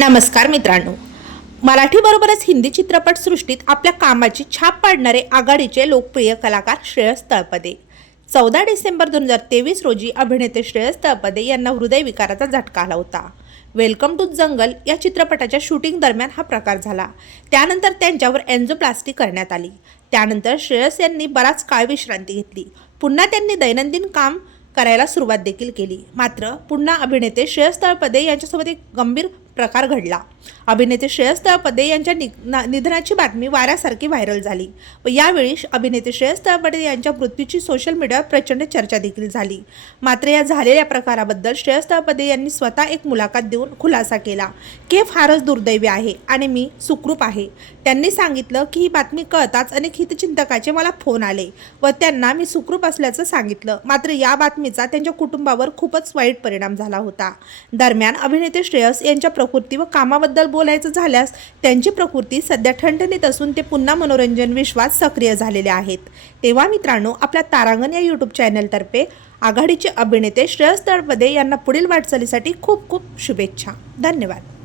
नमस्कार मित्रांनो. मराठीबरोबरच हिंदी चित्रपटसृष्टीत आपल्या कामाची छाप पाडणारे आघाडीचे लोकप्रिय कलाकार श्रेयस तळपदे. चौदा डिसेंबर दोन हजार तेवीस रोजी अभिनेते श्रेयस तळपदे यांना हृदयविकाराचा झटका आला होता. वेलकम टू जंगल या चित्रपटाच्या शूटिंग दरम्यान हा प्रकार झाला. त्यानंतर त्यांच्यावर एन्झोप्लास्टी करण्यात आली. त्यानंतर श्रेयस यांनी बराच काळ विश्रांती घेतली. पुन्हा त्यांनी दैनंदिन काम करायला सुरुवात देखील केली. मात्र पुन्हा अभिनेते श्रेयस तळपदे यांच्यासोबत एक गंभीर प्रकार घडला. अभिनेते श्रेयस तळपदे यांच्या नि निधनाची बातमी वाऱ्यासारखी व्हायरल झाली. व यावेळी अभिनेते श्रेयस तळपदे यांच्या मृत्यूची सोशल मीडियावर प्रचंड चर्चा देखील झाली. मात्र या झालेल्या प्रकाराबद्दल श्रेयस तळपदे यांनी स्वतः एक मुलाखत देऊन खुलासा केला. की हे फारच दुर्दैवी आहे आणि मी सुखरूप आहे. त्यांनी सांगितलं की ही बातमी कळताच अनेक हितचिंतकाचे मला फोन आले व त्यांना मी सुखरूप असल्याचं सांगितलं. मात्र या बातमीचा त्यांच्या कुटुंबावर खूपच वाईट परिणाम झाला होता. दरम्यान अभिनेते श्रेयस यांच्या प्रकृती व कामाबद्दल बोलायचं झाल्यास त्यांची प्रकृती सध्या ठणठणीत असून ते पुन्हा मनोरंजन विश्वात सक्रिय झालेले आहेत. तेव्हा मित्रांनो आपल्या तारांगण या यूट्यूब चॅनलतर्फे आघाडीचे अभिनेते श्रेयस तळपदे यांना पुढील वाटचालीसाठी खूप खूप शुभेच्छा. धन्यवाद.